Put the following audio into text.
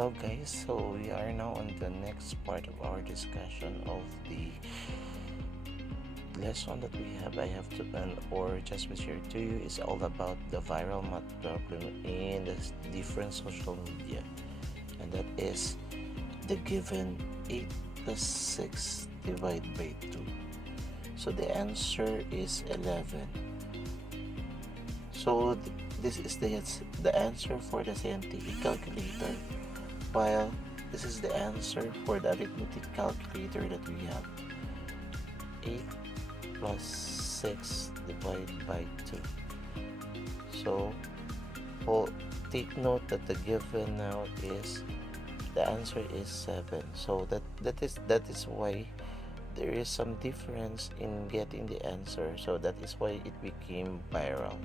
Hello guys, so we are now on the next part of our discussion of the lesson that I have to or just to share to you is all about the viral math problem in the different social media, and that is the given 8 plus 6 divided by 2. So the answer is 11. So this is the answer for the scientific calculator, while this is the answer for the arithmetic calculator that we have. 8 plus 6 divided by 2. So take note that the given now is the answer is 7. So that is why there is some difference in getting the answer. So that is why it became viral.